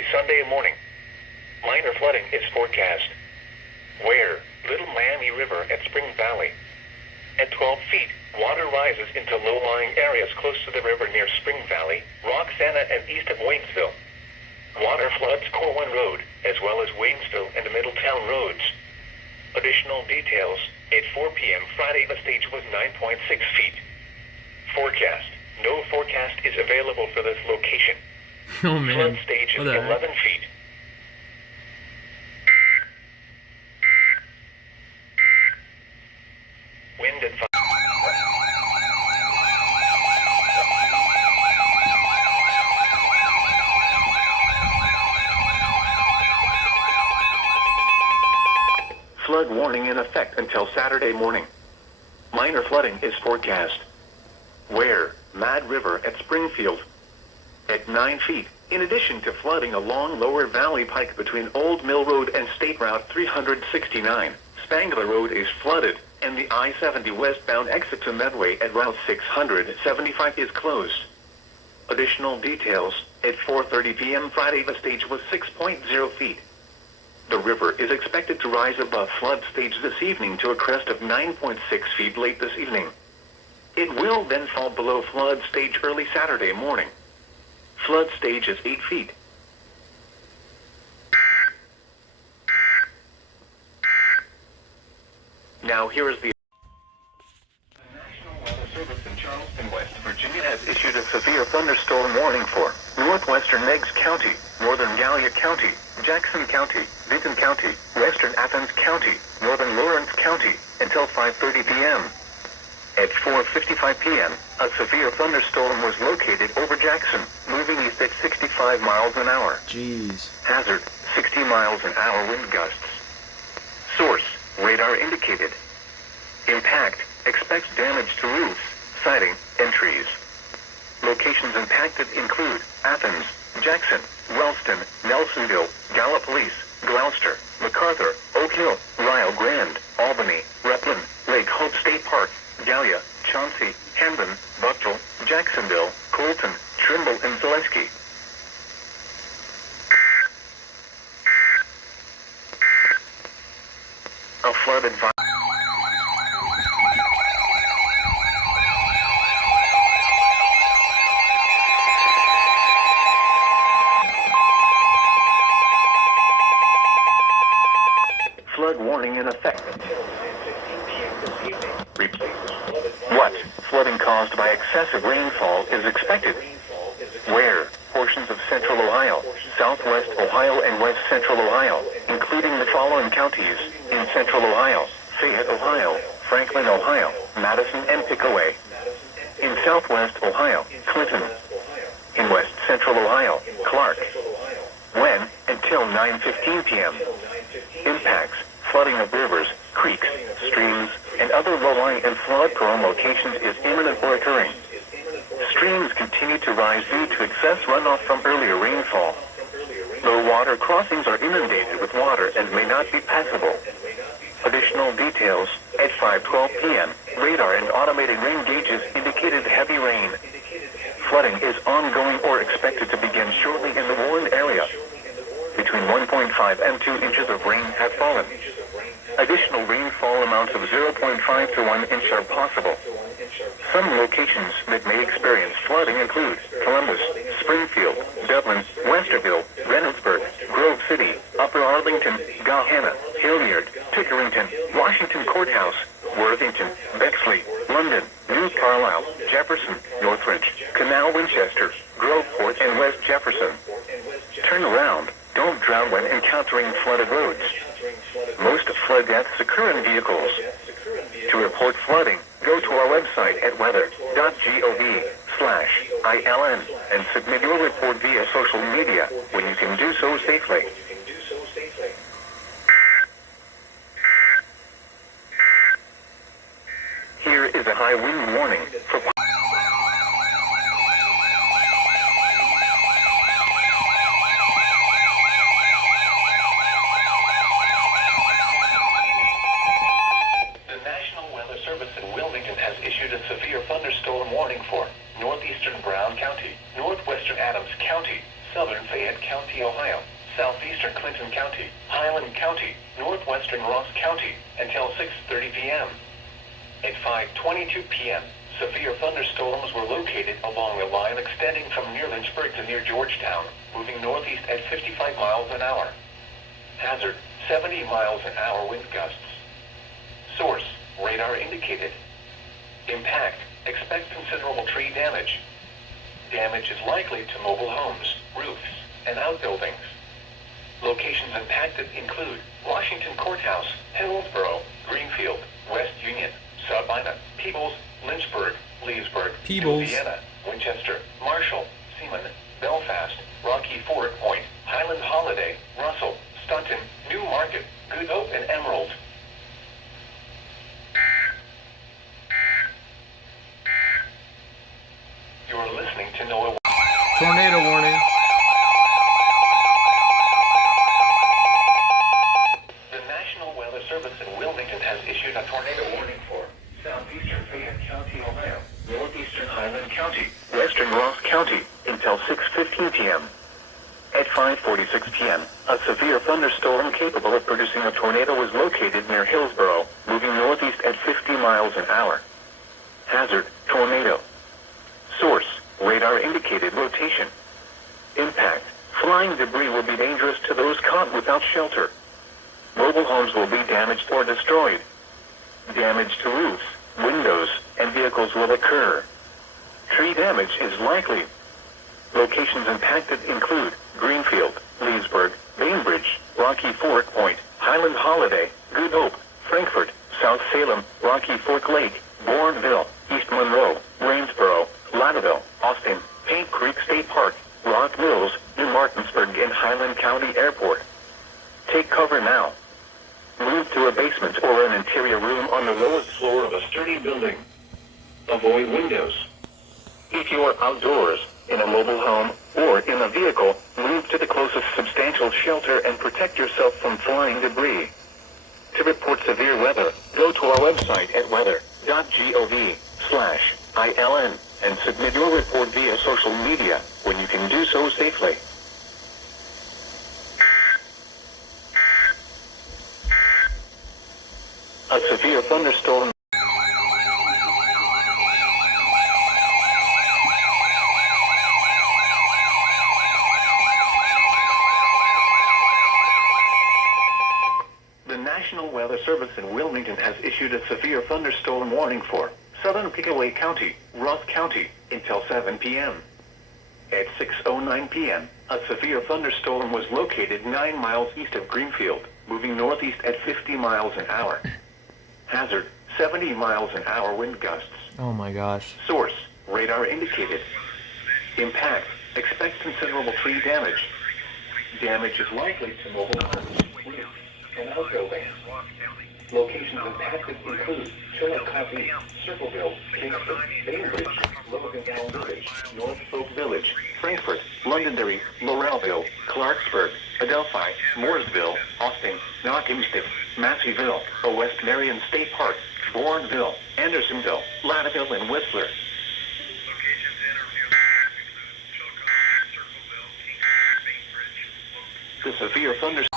early Sunday morning. Minor flooding is forecast. Where? Little Miami River at Spring Valley. At 12 feet, water rises into low-lying areas close to the river near Spring Valley, Roxana, and east of Waynesville. Water floods Corwin Road, as well as Waynesville and Middletown roads. Additional details, at 4 p.m. Friday the stage was 9.6 feet. Forecast. No forecast is available for this location. Oh man. Flood stage is 11 feet. Wind at 5. Flood warning in effect until Saturday morning. Minor flooding is forecast. Where? Mad River at Springfield. At 9 feet, in addition to flooding along Lower Valley Pike between Old Mill Road and State Route 369, Spangler Road is flooded, and the I-70 westbound exit to Medway at Route 675 is closed. Additional details, at 4:30 p.m. Friday the stage was 6.0 feet. The river is expected to rise above flood stage this evening to a crest of 9.6 feet late this evening. It will then fall below flood stage early Saturday morning. Flood stage is 8 feet. Now here is the National Weather Service in Charleston, West Virginia has issued a severe thunderstorm warning for northwestern Meigs County, northern Gallia County, Jackson County, Vinton County, western Athens County, northern Lawrence County, until 5:30 p.m. At 4:55 p.m., a severe thunderstorm was located over Jackson, moving east at 65 miles an hour. Jeez. Hazard, 60 miles an hour wind gusts. Source, radar indicated. Impact, expects damage to roofs, siding, and trees. Locations impacted include Athens, Jackson, Wellston, Nelsonville, Gallipolis, Gloucester, MacArthur, Oak Hill, Rio Grande, Albany, Rutland, Lake Hope State Park, Gallia, Chauncey, Hendon, Buckle, Jacksonville, Colton, Trimble, and Zaleski. A flood advisory. Flood warning in effect until 10:15 p.m. this evening. Replaces flooded water. What? Flooding caused by excessive rainfall is expected. Where? Portions of central Ohio, southwest Ohio, and west central Ohio, including the following counties: in central Ohio, Fayette, Ohio, Franklin, Ohio, Madison, and Pickaway. In southwest Ohio, Clinton. In west central Ohio, Clark. When? Until 9:15 p.m. Impacts: flooding of rivers, creeks, streams, and other low-lying and flood-prone locations is imminent or occurring. Streams continue to rise due to excess runoff from earlier rainfall. Low water crossings are inundated with water and may not be passable. Additional details, at 5:12 p.m., radar and automated rain gauges indicated heavy rain. Flooding is ongoing or expected to begin shortly in the Warren area. Between 1.5 and 2 inches of rain have fallen. Additional rainfall amounts of 0.5 to 1 inch are possible. Some locations that may experience flooding include Columbus, Springfield, Dublin, Westerville, Reynoldsburg, Grove City, Upper Arlington, Gahanna, Hilliard, Pickerington, Washington Courthouse, Worthington, Bexley, London, New Carlisle, Jefferson, Northridge, Canal Winchester, Groveport, and West Jefferson. Turn around. Don't drown when encountering flooded roads. Most flood deaths occur in vehicles. To report flooding, go to our website at weather.gov/ILN and submit your report via social media when you can do so safely. Here is a high wind warning for thunderstorm warning for northeastern Brown County, northwestern Adams County, southern Fayette County, Ohio, southeastern Clinton County, Highland County, northwestern Ross County, until 6:30 p.m. At 5:22 p.m., severe thunderstorms were located along the line extending from near Lynchburg to near Georgetown, moving northeast at 55 miles an hour. Hazard, 70 miles an hour wind gusts. Source, radar indicated. Impact, expect considerable tree damage. Damage is likely to mobile homes, roofs, and outbuildings. Locations impacted include Washington Courthouse, Hillsborough, Greenfield, West Union, Sabina, Peebles, Lynchburg, Leesburg, Louisiana, Winchester, Marshall, Seaman, Belfast, Rocky Ford Point, Highland Holiday, Russell, Staunton, New Market, Good Hope, and Emerald. You're listening to NOAA. Tornado warning. The National Weather Service in Wilmington has issued a tornado warning for southeastern Fayette County, Ohio, northeastern Highland County, western Ross County, until 6:15 p.m. At 5:46 p.m., a severe thunderstorm capable of producing a tornado was located near Hillsborough, moving northeast at 50 miles an hour. Hazard, tornado. Source, radar indicated rotation. Impact, flying debris will be dangerous to those caught without shelter. Mobile homes will be damaged or destroyed. Damage to roofs, windows, and vehicles will occur. Tree damage is likely. Locations impacted include Greenfield, Leesburg, Bainbridge, Rocky Fork Point, Highland Holiday, Good Hope, Frankfort, South Salem, Rocky Fork Lake, Bourneville, East Monroe, Waynesboro, Lauderdale, Austin, Paint Creek State Park, Rock Mills, New Martinsburg, and Highland County Airport. Take cover now. Move to a basement or an interior room on the lowest floor of a sturdy building. Avoid windows. If you are outdoors, in a mobile home, or in a vehicle, move to the closest substantial shelter and protect yourself from flying debris. To report severe weather, go to our website at weather.gov/ILN and submit your report via social media when you can do so safely. A severe thunderstorm. The National Weather Service in Wilmington has issued a severe thunderstorm warning for southern Pickaway County, Ross County, until 7 p.m. At 6:09 p.m., a severe thunderstorm was located 9 miles east of Greenfield, moving northeast at 50 miles an hour. Hazard, 70 miles an hour wind gusts. Oh my gosh. Source, radar indicated. Impact, expect considerable tree damage. Damage is likely to mobile homes, roofs, and outbuildings. Locations impacted include Chillicothe, Circleville, Kingston, Bainbridge, Loganville Village, North Folk Village, Frankfort, Londonderry, Laurelville, Clarksburg, Adelphi, Mooresville, Austin, Knockingstick, Masseyville, West Marion State Park, Bourneville, Andersonville, Lauderdale, and Whistler. The severe thunderstorm.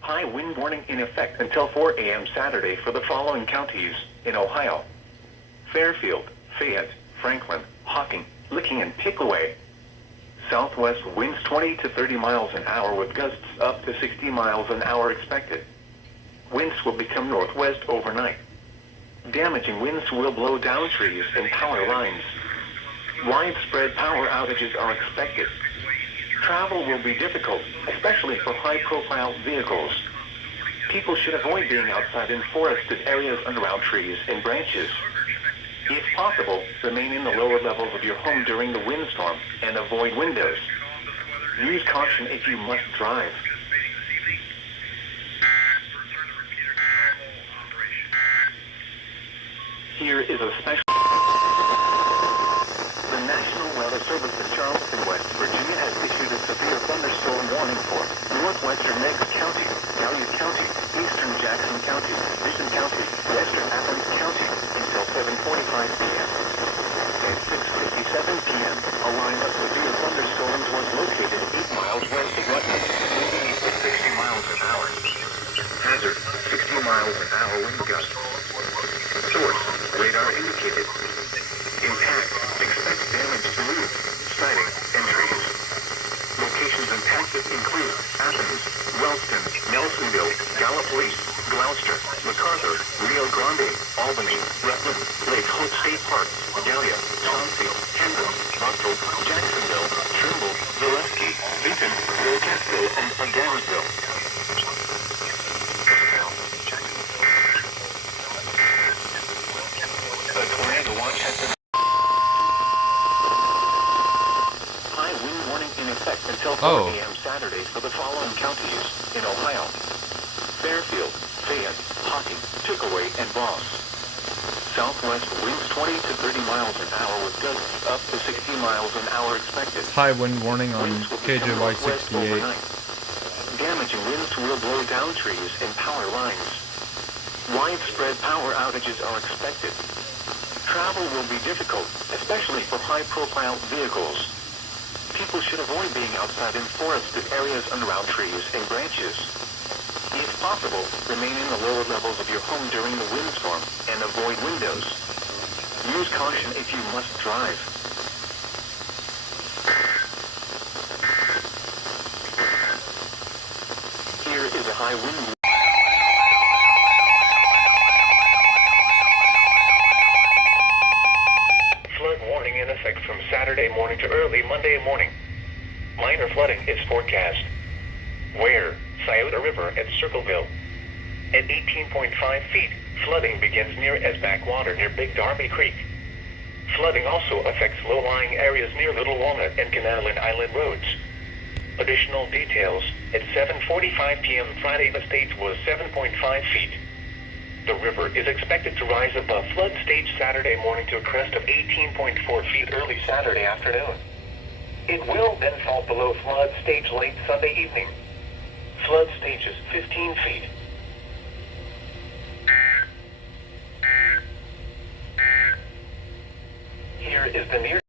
High wind warning in effect until 4 a.m. Saturday for the following counties in Ohio: Fairfield, Fayette, Franklin, Hocking, Licking, and Pickaway. Southwest winds 20 to 30 miles an hour with gusts up to 60 miles an hour expected. Winds will become northwest overnight. Damaging winds will blow down trees and power lines. Widespread power outages are expected. Travel will be difficult, especially for high-profile vehicles. People should avoid being outside in forested areas and around trees and branches. If possible, remain in the lower levels of your home during the windstorm and avoid windows. Use caution if you must drive. Here is a special... The National Weather Service in Charleston, West Virginia has issued a severe thunderstorm warning for northwest Classes include Athens, Wellston, Nelsonville, Gallup Lake, Gloucester, MacArthur, Rio Grande, Albany, Rutland, Lake Hope State Park, Dahlia, Townsville, Kendall, Buckle, Jacksonville, Trimble, Zaleski, Vinton, Wilkesville, and Adamsville. A tornado watch has been high wind warning in effect until 4 a.m. Saturday for the following counties in Ohio: Fairfield, Fayette, Hocking, Pickaway, and Ross. Southwest winds 20 to 30 miles an hour with gusts up to 60 miles an hour expected. High wind warning on Winds will become KJY northwest 68. overnight. Damaging winds will blow down trees and power lines. Widespread power outages are expected. Travel will be difficult, especially for high-profile vehicles. People should avoid being outside in forested areas around trees and branches. If possible, remain in the lower levels of your home during the windstorm and avoid windows. Use caution if you must drive. Here is a high wind. Flood warning in effect from Saturday morning to early Monday morning. Minor flooding is forecast. Where? Scioto River at Circleville. At 18.5 feet, flooding begins near as backwater near Big Darby Creek. Flooding also affects low-lying areas near Little Walnut and Canal and Island roads. Additional details: at 7:45 p.m. Friday, the stage was 7.5 feet. The river is expected to rise above flood stage Saturday morning to a crest of 18.4 feet early Saturday afternoon. It will then fall below flood stage late Sunday evening. Flood stage is 15 feet. Here is the near